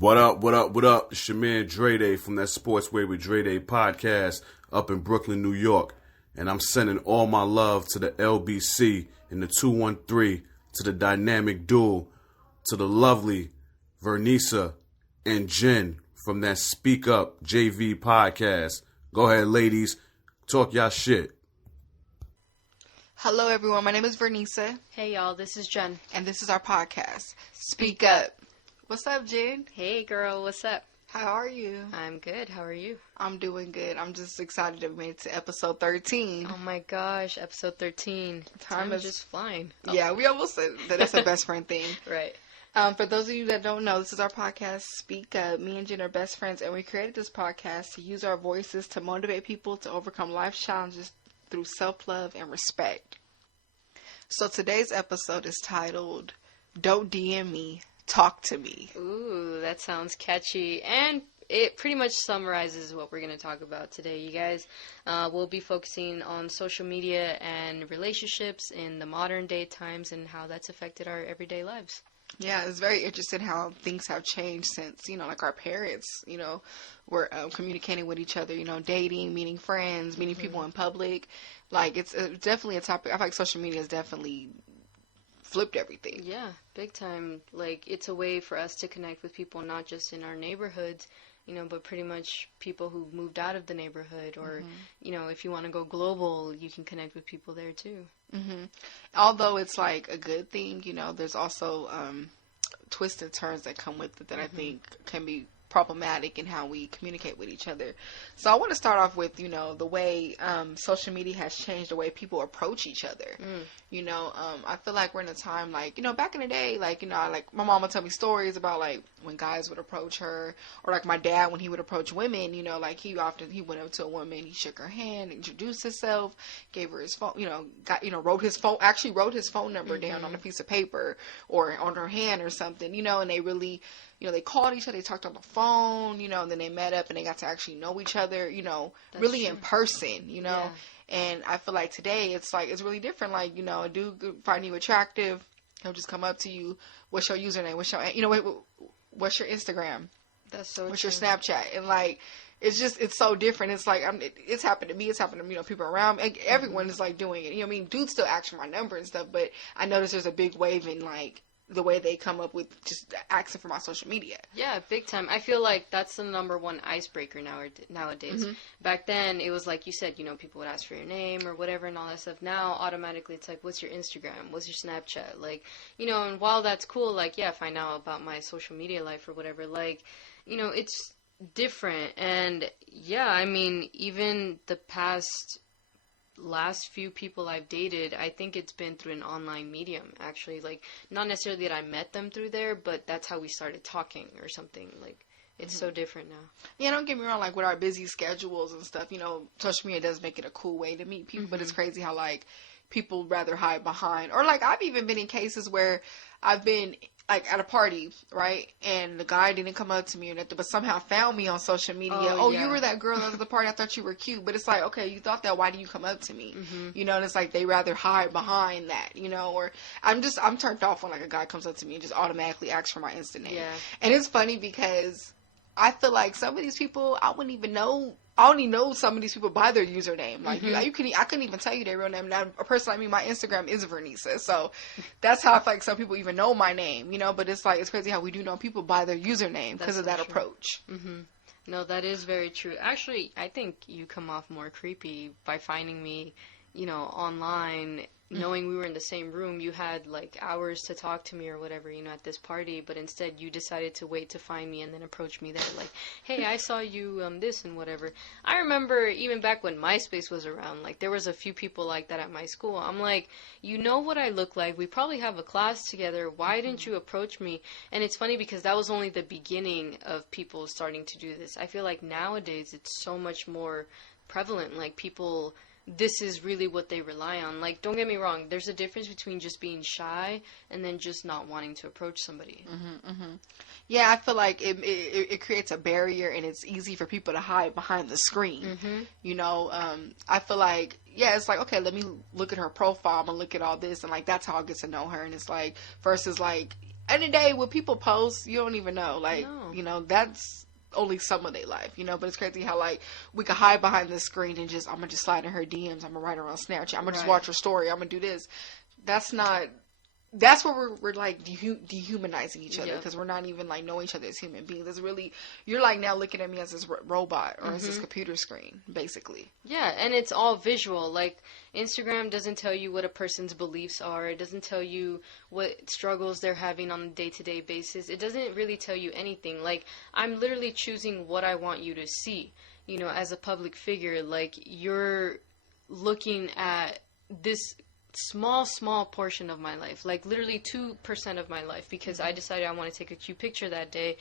What up, what up, what up? It's your man Dre Day from that Sportsway with Dre Day podcast up in Brooklyn, New York. And I'm sending all my love to the LBC and the 213, to the dynamic duo, to the lovely Vernisa and Jen from that SpeakUp JV podcast. Go ahead, ladies. Talk y'all shit. Hello, everyone. My name is Vernisa. Hey, y'all. This is Jen. And this is our podcast, Speak Up. What's up, Jen? Hey, girl. What's up? How are you? I'm good. How are you? I'm doing good. I'm just excited to make it to episode 13. Oh, my gosh. Episode 13. Time is just flying. Oh. Yeah, we almost said that that's a best friend thing. Right. For those of you that don't know, this is our podcast, Speak Up. Me and Jen are best friends, and we created this podcast to use our voices to motivate people to overcome life's challenges through self-love and respect. So today's episode is titled, Don't DM Me, Talk to Me. Ooh, that sounds catchy. And it pretty much summarizes what we're going to talk about today, you guys. We'll be focusing on social media and relationships in the modern day times and how that's affected our everyday lives. Yeah, it's very interesting how things have changed since, like our parents, were communicating with each other, dating, meeting friends, meeting people in public. Like, it's definitely a topic. I feel like social media has definitely flipped everything. Yeah, big time. Like, it's a way for us to connect with people, not just in our neighborhoods, but pretty much people who've moved out of the neighborhood or, if you want to go global, you can connect with people there too. Mm-hmm. Although it's like a good thing, there's also twists and turns that come with it that I think can be problematic in how we communicate with each other. So I want to start off with, the way social media has changed the way people approach each other. I feel like we're in a time like, back in the day, like my mom would tell me stories about like when guys would approach her, or like my dad when he would approach women, like he went up to a woman, he shook her hand, introduced himself, gave her his phone, wrote his phone number down on a piece of paper or on her hand or something, and they really, they called each other, they talked on the phone, and then they met up and they got to actually know each other, really true. In person, Yeah. And I feel like today it's like, it's really different. Like, a dude could find you attractive, he'll just come up to you, what's your username, what's your Instagram, that's so what's true. Your Snapchat, and like, it's so different. It's like, it's happened to me, it's happened to, people around me, everyone is like doing it, dudes still ask for my number and stuff, but I notice there's a big wave in like, the way they come up with just asking for my social media. Yeah, big time. I feel like that's the number one icebreaker nowadays. Mm-hmm. Back then, it was like you said, people would ask for your name or whatever and all that stuff. Now, automatically, it's like, what's your Instagram? What's your Snapchat? Like, and while that's cool, like, yeah, find out about my social media life or whatever. Like, it's different. And, yeah, I mean, even the last few people I've dated, I think it's been through an online medium, actually. Like, not necessarily that I met them through there, but that's how we started talking or something. Like, it's so different now. Yeah, don't get me wrong, like, with our busy schedules and stuff, social media does make it a cool way to meet people, but it's crazy how, like, people rather hide behind. Or, like, I've even been in cases where I've been, like, at a party, right, and the guy didn't come up to me or nothing, but somehow found me on social media. Oh, yeah. You were that girl at the party. I thought you were cute. But it's like, okay, you thought that. Why did you come up to me? Mm-hmm. And it's like they rather hide behind that, or I'm turned off when, like, a guy comes up to me and just automatically asks for my Insta name. Yeah. And it's funny because I feel like some of these people, I wouldn't even know. I only know some of these people by their username. Like, I couldn't even tell you their real name. Now, a person like me, my Instagram is Vernisa. So that's how I feel like some people even know my name, But it's like, it's crazy how we do know people by their username because of that approach. Mm-hmm. No, that is very true. Actually, I think you come off more creepy by finding me, online, knowing we were in the same room. You had like hours to talk to me or whatever, at this party, but instead you decided to wait to find me and then approach me there like, hey, I saw you this and whatever. I remember even back when MySpace was around, like there was a few people like that at my school. I'm like, what I look like, we probably have a class together, why didn't you approach me? And it's funny because that was only the beginning of people starting to do this. I feel like nowadays it's so much more prevalent, like people, this is really what they rely on. Like, don't get me wrong, there's a difference between just being shy and then just not wanting to approach somebody. Mm-hmm, mm-hmm. Yeah, I feel like it creates a barrier and it's easy for people to hide behind the screen. Mm-hmm. I feel like, yeah, it's like, okay, let me look at her profile, I'm gonna look at all this, and like that's how I'll get to know her. And it's like, versus like, end of the day, when people post, you don't even know. Like, No. you know, that's only some of their life, you know. But it's crazy how, like, we could hide behind the screen and just, I'm gonna just slide in her DMs, I'm gonna write her on Snapchat, I'm gonna just Right. watch her story, I'm gonna do this. That's not. That's where we're like dehumanizing each other, Yeah. because we're not even like knowing each other as human beings. It's really, you're like now looking at me as this robot or as this computer screen, basically. Yeah, and it's all visual. Like, Instagram doesn't tell you what a person's beliefs are. It doesn't tell you what struggles they're having on a day-to-day basis. It doesn't really tell you anything. Like, I'm literally choosing what I want you to see. You know, as a public figure, like, you're looking at this small portion of my life, like literally 2% of my life, because I decided I want to take a cute picture that day,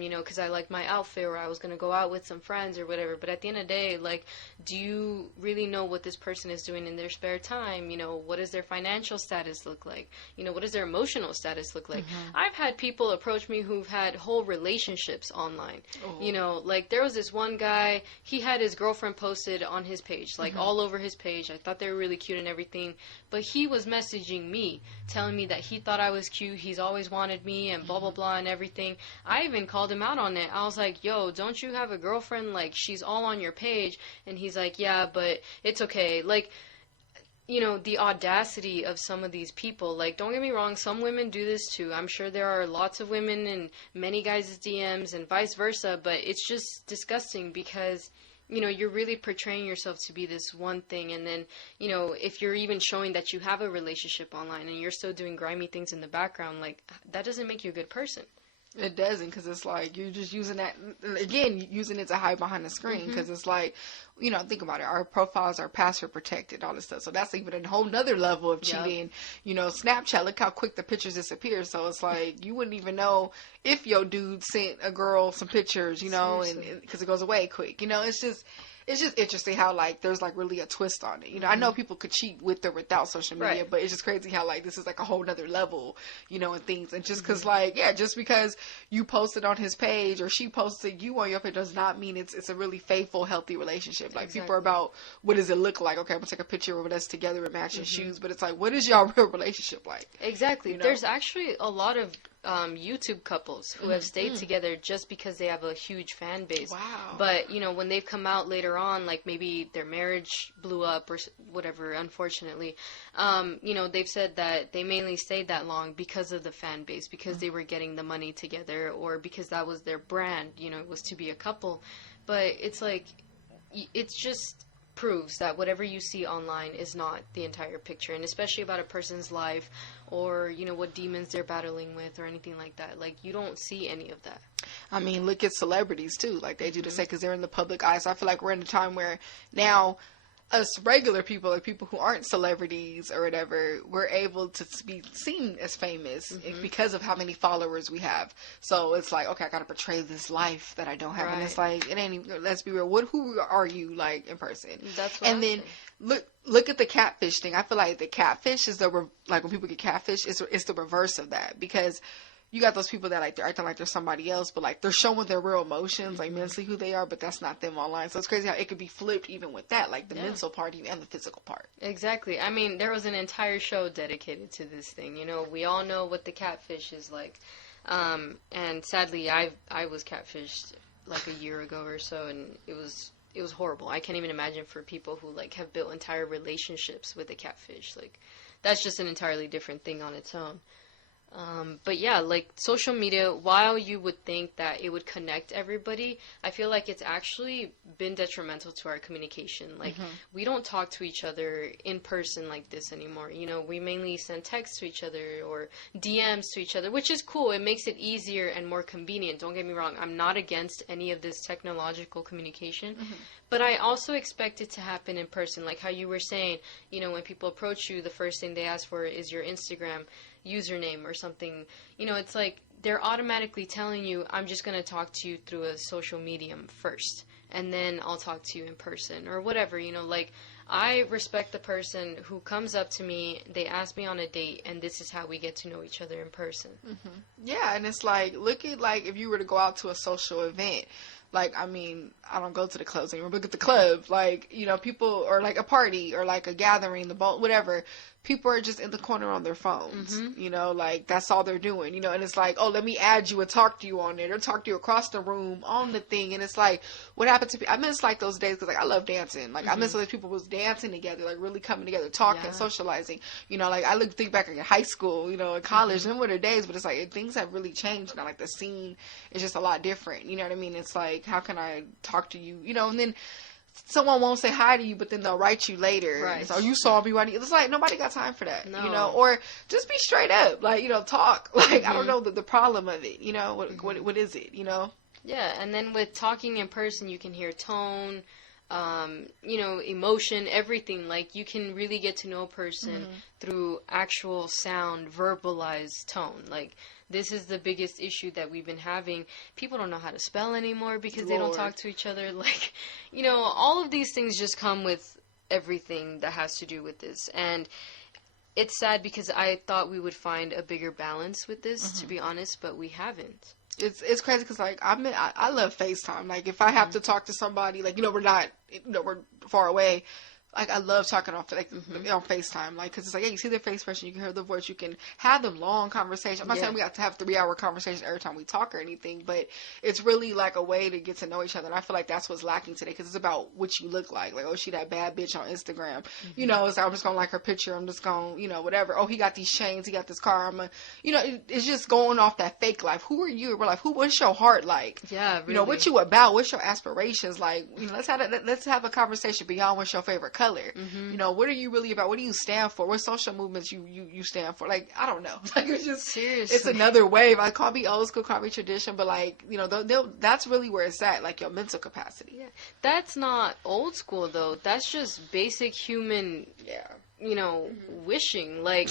you know, because I liked my outfit, or I was going to go out with some friends or whatever. But at the end of the day, like, do you really know what this person is doing in their spare time? You know, what does their financial status look like? You know, what does their emotional status look like? I've had people approach me who've had whole relationships online. You know, like, there was this one guy, he had his girlfriend posted on his page, like, all over his page. I thought they were really cute and everything. But he was messaging me, telling me that he thought I was cute, he's always wanted me, and blah, blah, blah, and everything. I even called him out on it. I was like, yo, don't you have a girlfriend? Like, she's all on your page. And he's like, yeah, but it's okay. Like, you know, the audacity of some of these people. Like, don't get me wrong, some women do this too. I'm sure there are lots of women in many guys' DMs and vice versa, but it's just disgusting because, you know, you're really portraying yourself to be this one thing, and then, you know, if you're even showing that you have a relationship online and you're still doing grimy things in the background, like, that doesn't make you a good person. It doesn't, because it's like you're just using that, again, using it to hide behind the screen, because it's like, you know, think about it, our profiles are password protected, all this stuff, so that's even a whole nother level of cheating. You know, Snapchat, look how quick the pictures disappear, so it's like you wouldn't even know if your dude sent a girl some pictures, you know, and because it goes away quick, you know. It's just interesting how, like, there's, like, really a twist on it. You know, I know people could cheat with or without social media, but it's just crazy how, like, this is, like, a whole nother level, you know, and things. And just because, like, yeah, just because you posted on his page or she posted you on your page does not mean it's a really faithful, healthy relationship. Like, people are about, what does it look like? Okay, I'm going to take a picture of us together in matching shoes. But it's like, what is y'all real relationship like? Exactly. You know? There's actually a lot of YouTube couples who have stayed together just because they have a huge fan base. Wow. But, you know, when they've come out later on, like maybe their marriage blew up or whatever, unfortunately, you know, they've said that they mainly stayed that long because of the fan base, because they were getting the money together, or because that was their brand, you know, it was to be a couple. But it's like, it's just proves that whatever you see online is not the entire picture, and especially about a person's life, or, you know, what demons they're battling with or anything like that. Like, you don't see any of that. I mean, look at celebrities too. Like, they do the same because they're in the public eye. So I feel like we're in a time where now us regular people, like people who aren't celebrities or whatever, we're able to be seen as famous because of how many followers we have. So it's like, okay, I gotta portray this life that I don't have, and it's like, it ain't even, let's be real. Who are you, like, in person? That's what and I'm then saying. look at the catfish thing. I feel like the catfish is like when people get catfish, it's the reverse of that, because you got those people that, like, they're acting like they're somebody else, but, like, they're showing their real emotions, like, mentally who they are, but that's not them online. So it's crazy how it could be flipped even with that, like, the mental part and the physical part. Exactly. I mean, there was an entire show dedicated to this thing. You know, we all know what the catfish is like. And sadly, I was catfished like a year ago or so, and it was horrible. I can't even imagine for people who, like, have built entire relationships with a catfish. Like, that's just an entirely different thing on its own. But yeah, like, social media, while you would think that it would connect everybody, I feel like it's actually been detrimental to our communication. Like, we don't talk to each other in person like this anymore. You know, we mainly send texts to each other or DMs to each other, which is cool. It makes it easier and more convenient. Don't get me wrong. I'm not against any of this technological communication. But I also expect it to happen in person. Like how you were saying, you know, when people approach you, the first thing they ask for is your Instagram username or something. You know, it's like they're automatically telling you, I'm just going to talk to you through a social medium first, and then I'll talk to you in person or whatever. You know, like, I respect the person who comes up to me, they ask me on a date, and this is how we get to know each other in person. Yeah, and it's like, look at, like, if you were to go out to a social event, like, I mean, I don't go to the clubs anymore, but at the club, like, you know, people, or like a party, or like a gathering, the boat, whatever, people are just in the corner on their phones, you know, like that's all they're doing, you know, and it's like, oh, let me add you and talk to you on there, or talk to you across the room on the thing, and it's like, what happened to I miss like those days, because like I love dancing, like I miss those people was dancing together, like really coming together, talking, socializing, you know, like I think back in high school, you know, in college, them were the days, but it's like things have really changed now, like the scene is just a lot different, you know what I mean? It's like, how can I talk to you, you know, and then someone won't say hi to you, but then they'll write you later. Right. So you saw me writing. It's like nobody got time for that, No. you know. Or just be straight up, like, you know, talk. Like I don't know the problem of it, you know. What is it, you know? Yeah, and then with talking in person, you can hear tone, you know, emotion, everything. Like you can really get to know a person through actual sound, verbalized tone. Like this is the biggest issue that we've been having. People don't know how to spell anymore because they don't talk to each other. Like, you know, all of these things just come with everything that has to do with this. And it's sad because I thought we would find a bigger balance with this, to be honest, but we haven't. It's crazy because like I love FaceTime. Like if I have to talk to somebody, like, you know, we're far away. Like, I love talking on FaceTime, like, because it's like, yeah, you see their face expression, you can hear their voice, you can have them long conversations. I'm not saying we have to have 3-hour conversations every time we talk or anything, but it's really, like, a way to get to know each other, and I feel like that's what's lacking today, because it's about what you look like. Like, oh, she that bad bitch on Instagram. You know, it's like, I'm just going to like her picture, I'm just going to, you know, whatever. Oh, he got these chains, he got this car, you know, it's just going off that fake life. Who are you? We're like, what's your heart like? Yeah, really. You know, what you about? What's your aspirations? Like, you know, let's have a conversation beyond what's your favorite color. You know, what are you really about? What do you stand for? What social movements you stand for? Like, I don't know. Like, it's just, seriously, it's another wave. Like, call me old school, call me tradition, but like, you know, that's really where it's at, like your mental capacity. Yeah, that's not old school though. That's just basic human, you know, wishing. Like,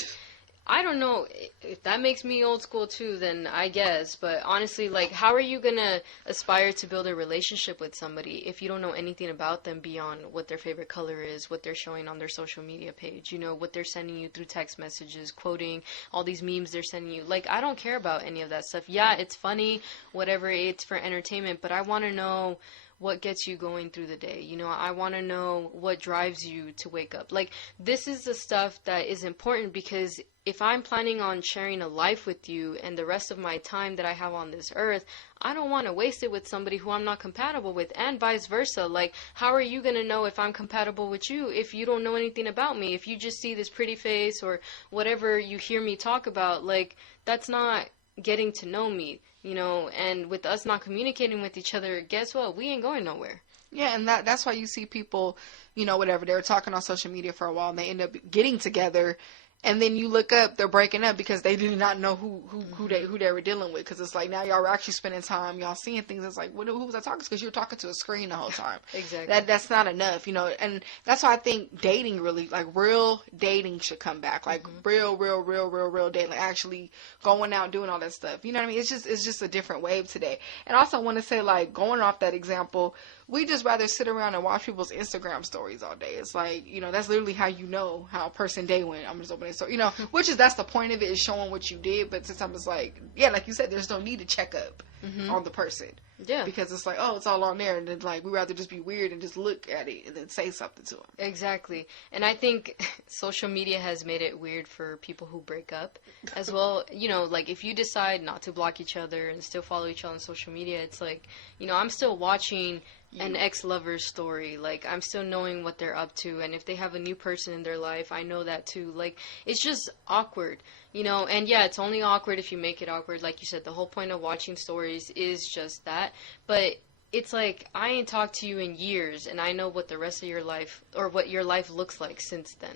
I don't know if that makes me old school too, then I guess. But honestly, like, how are you going to aspire to build a relationship with somebody if you don't know anything about them beyond what their favorite color is, what they're showing on their social media page, you know, what they're sending you through text messages, quoting all these memes they're sending you. Like, I don't care about any of that stuff. Yeah, it's funny, whatever, it's for entertainment, but I want to know what gets you going through the day. You know, I want to know what drives you to wake up. Like, this is the stuff that is important, because if I'm planning on sharing a life with you and the rest of my time that I have on this earth, I don't want to waste it with somebody who I'm not compatible with, and vice versa. Like, how are you going to know if I'm compatible with you if you don't know anything about me? If you just see this pretty face or whatever you hear me talk about, like, that's not getting to know me, you know. And with us not communicating with each other, guess what? We ain't going nowhere. Yeah, and that's why you see people, you know, whatever, they were talking on social media for a while and they end up getting together, and then you look up, they're breaking up because they did not know who they were dealing with. Because it's like, now y'all were actually spending time, y'all seeing things. It's like, who was I talking to? Because you were talking to a screen the whole time. Exactly. That's not enough, you know. And that's why I think dating really, like, real dating should come back. Like, real dating. Like, actually going out, doing all that stuff. You know what I mean? It's just a different wave today. And also I want to say, like, going off that example, we just rather sit around and watch people's Instagram stories all day. It's like, you know, that's literally how you know how a person day went. I'm just opening. So, you know, that's the point of it, is showing what you did. But sometimes it's like, yeah, like you said, there's no need to check up on the person. Yeah. Because it's like, oh, it's all on there. And then, like, we rather just be weird and just look at it and then say something to them. Exactly. And I think social media has made it weird for people who break up as well. You know, like, if you decide not to block each other and still follow each other on social media, it's like, you know, I'm still watching an ex-lover's story. Like, I'm still knowing what they're up to. And if they have a new person in their life, I know that too. Like, it's just awkward, you know. And yeah, it's only awkward if you make it awkward. Like you said, the whole point of watching stories is just that. But it's like, I ain't talked to you in years, and I know what the rest of your life, or what your life looks like since then.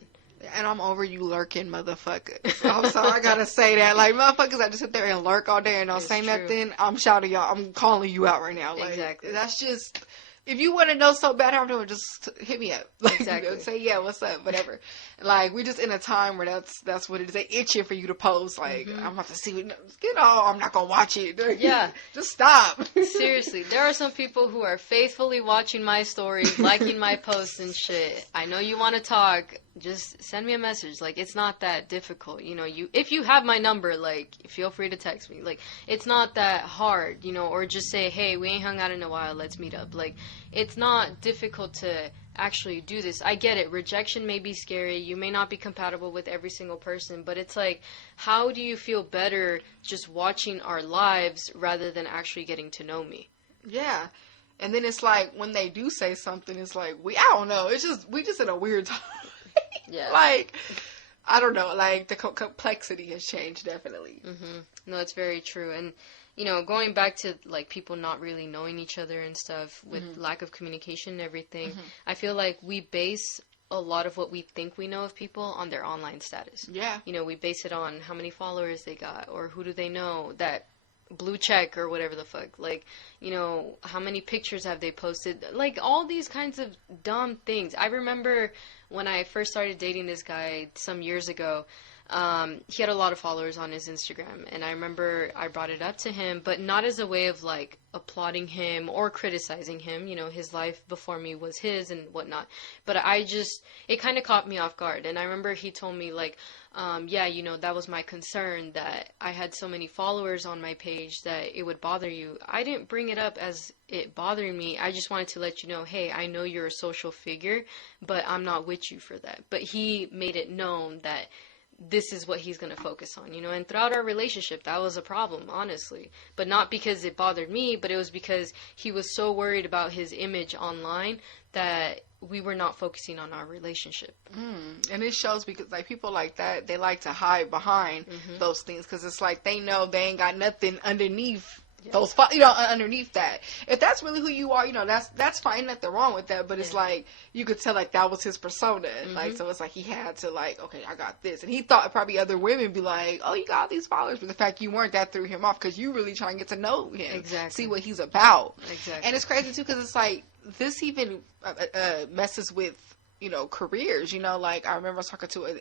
And I'm over you lurking motherfuckers. So I'm sorry, I gotta say that. Like, motherfuckers that just sit there and lurk all day and don't say nothing, I'm shouting y'all. I'm calling you out right now. Like, exactly. That's just, if you want to know so bad how I'm doing, just hit me up. Like, exactly. You know, say, yeah, what's up, whatever. Like, we're just in a time where that's what it is. They itching for you to post. Like, I'm about to see what, I'm not gonna watch it. Yeah. Just stop. Seriously, there are some people who are faithfully watching my stories, liking my posts and shit. I know you want to talk. just send me a message. Like, it's not that difficult, you know. If you have my number, like, feel free to text me. Like, it's not that hard, you know, or just say, hey, we ain't hung out in a while, let's meet up. Like, it's not difficult to actually do this. I get it. Rejection may be scary. You may not be compatible with every single person, but it's like, how do you feel better just watching our lives rather than actually getting to know me? Yeah. And then it's like, when they do say something, it's like, I don't know. It's just, we just in a weird time. Yeah. Like, I don't know. Like, the complexity has changed, definitely. Mm-hmm. No, it's very true. And, you know, going back to, like, people not really knowing each other and stuff with lack of communication and everything, I feel like we base a lot of what we think we know of people on their online status. Yeah. You know, we base it on how many followers they got, or who do they know, that blue check or whatever the fuck. Like, you know, how many pictures have they posted? Like, all these kinds of dumb things. I remember when I first started dating this guy some years ago, he had a lot of followers on his Instagram, and I remember I brought it up to him, but not as a way of, like, applauding him or criticizing him. You know, his life before me was his and whatnot. But it kind of caught me off guard. And I remember he told me, like, yeah, you know, that was my concern, that I had so many followers on my page that it would bother you. I didn't bring it up as it bothering me. I just wanted to let you know, hey, I know you're a social figure, but I'm not with you for that. But he made it known that this is what he's going to focus on, you know. And throughout our relationship, that was a problem, honestly. But not because it bothered me, but it was because he was so worried about his image online that we were not focusing on our relationship. And it shows because, like, people like that, they like to hide behind those things, because it's like they know they ain't got nothing underneath those, you know, underneath that. If that's really who you are, you know, that's fine, nothing wrong with that. But it's like, you could tell, like, that was his persona. Like, so it's like he had to, like, okay, I got this. And he thought probably other women be like, oh, you got all these followers. But the fact you weren't, that threw him off, because you really trying to get to know him. Exactly. See what he's about. Exactly. And it's crazy, too, because it's like, this even messes with, you know, careers. You know, like, I remember I was talking to an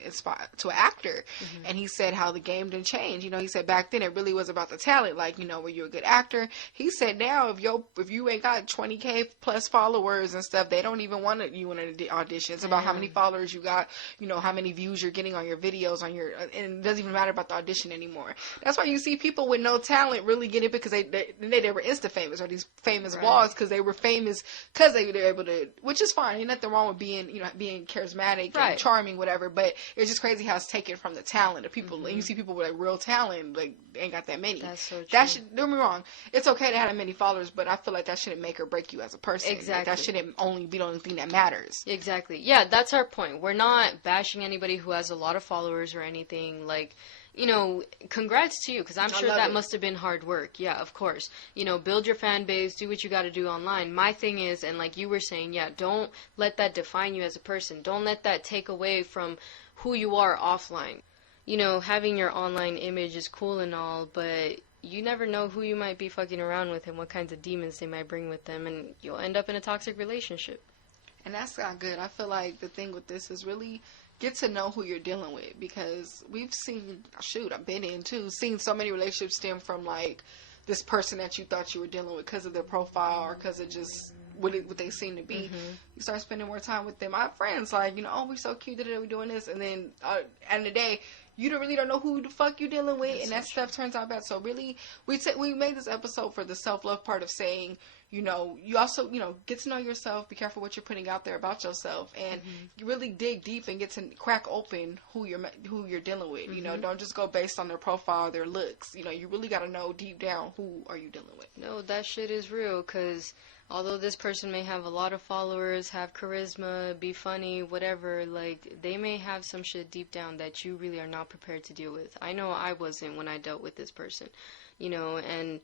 actor, and he said how the game didn't change. You know, he said back then it really was about the talent. Like, you know, were you a good actor? He said now if you ain't got 20K plus followers and stuff, they don't even want you in an audition. It's about how many followers you got, you know, how many views you're getting on your videos, and it doesn't even matter about the audition anymore. That's why you see people with no talent really get it, because they were Insta famous, or these famous blogs, because they were famous because they were able to, which is fine. Ain't nothing wrong with being, you know, being charismatic and charming, whatever, but it's just crazy how it's taken from the talent of people. And you see people with, like, real talent, like, they ain't got that many. That's so true. Don't get me wrong, it's okay to have that many followers, but I feel like that shouldn't make or break you as a person. Exactly. Like, that shouldn't only be the only thing that matters. Exactly. Yeah, that's our point. We're not bashing anybody who has a lot of followers or anything. Like, you know, congrats to you, because I'm sure that must have been hard work. Yeah, of course. You know, build your fan base, do what you got to do online. My thing is, and like you were saying, yeah, don't let that define you as a person. Don't let that take away from who you are offline. You know, having your online image is cool and all, but you never know who you might be fucking around with and what kinds of demons they might bring with them, and you'll end up in a toxic relationship. And that's not good. I feel like the thing with this is really get to know who you're dealing with, because we've seen, I've been in too, seen so many relationships stem from, like, this person that you thought you were dealing with because of their profile or because of just what they seem to be. You start spending more time with them. I have friends, like, you know, oh, we're so cute today, we're doing this, and then end of the day, you don't know who the fuck you're dealing with, and that stuff turns out bad. So really, we made this episode for the self-love part of saying, you know, you also, you know, get to know yourself, be careful what you're putting out there about yourself, and you really dig deep and get to crack open who you're dealing with. You know, don't just go based on their profile or their looks. You know, you really got to know deep down who are you dealing with. No, that shit is real, because although this person may have a lot of followers, have charisma, be funny, whatever, like, they may have some shit deep down that you really are not prepared to deal with. I know I wasn't when I dealt with this person, you know, and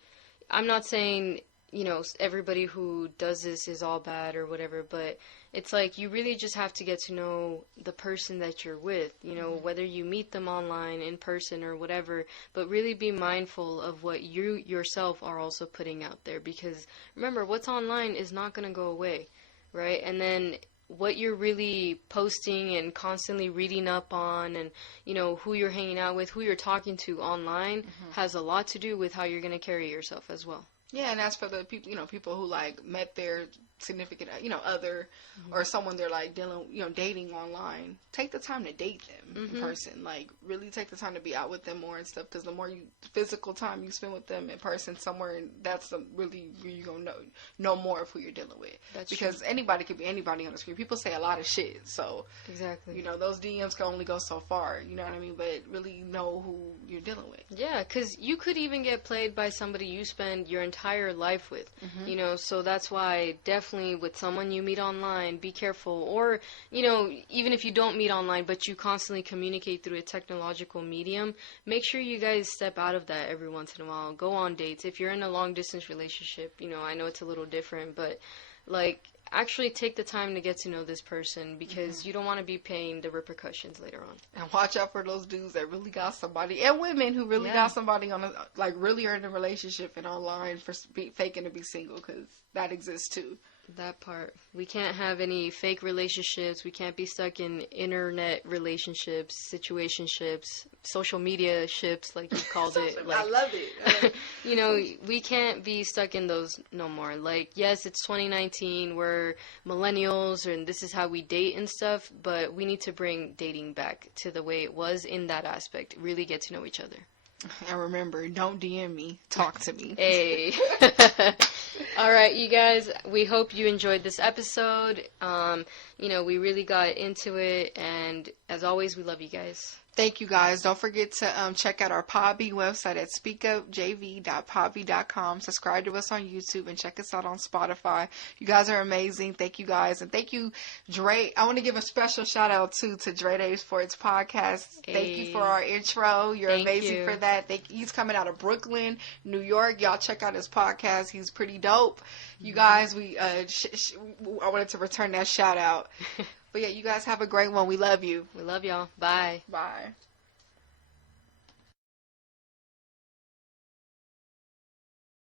I'm not saying, you know, everybody who does this is all bad or whatever, but it's like you really just have to get to know the person that you're with, you know, whether you meet them online, in person, or whatever, but really be mindful of what you yourself are also putting out there, because remember, what's online is not going to go away, right? And then what you're really posting and constantly reading up on, and, you know, who you're hanging out with, who you're talking to online has a lot to do with how you're going to carry yourself as well. Yeah, and that's for the people, people who like met their significant, other, or someone they're like dealing, dating online. Take the time to date them in person. Like, really take the time to be out with them more and stuff. Because the more physical time you spend with them in person somewhere, that's really where you're gonna know more of who you're dealing with. That's because true. anybody could be anybody on the screen. People say a lot of shit, so exactly. Those DMs can only go so far. You know what I mean? But really know who you're dealing with. Yeah, because you could even get played by somebody you spend your entire life with. So that's why definitely with someone you meet online, be careful. Or, even if you don't meet online, but you constantly communicate through a technological medium, make sure you guys step out of that every once in a while. Go on dates. If you're in a long distance relationship, I know it's a little different, but like, actually take the time to get to know this person, because you don't want to be paying the repercussions later on. And watch out for those dudes that really got somebody, and women who really got somebody on really are in a relationship and online for faking to be single, because that exists too. That part. We can't have any fake relationships. We can't be stuck in internet relationships, situationships, social media ships, like you called it. I love it. We can't be stuck in those no more. Like, yes, it's 2019. We're millennials, and this is how we date and stuff, but we need to bring dating back to the way it was in that aspect. Really get to know each other. And remember, don't DM me. Talk to me. Hey. All right, you guys. We hope you enjoyed this episode. We really got into it. And as always, we love you guys. Thank you, guys. Don't forget to check out our Podbean website at speakupjv.podbean.com. Subscribe to us on YouTube and check us out on Spotify. You guys are amazing. Thank you, guys. And thank you, Dre. I want to give a special shout out, too, to Dre Day Sports Podcast. Hey. Thank you for our intro. You're amazing for that. He's coming out of Brooklyn, New York. Y'all check out his podcast. He's pretty dope. You guys, I wanted to return that shout out. But yeah, you guys have a great one. We love you. We love y'all. Bye. Bye.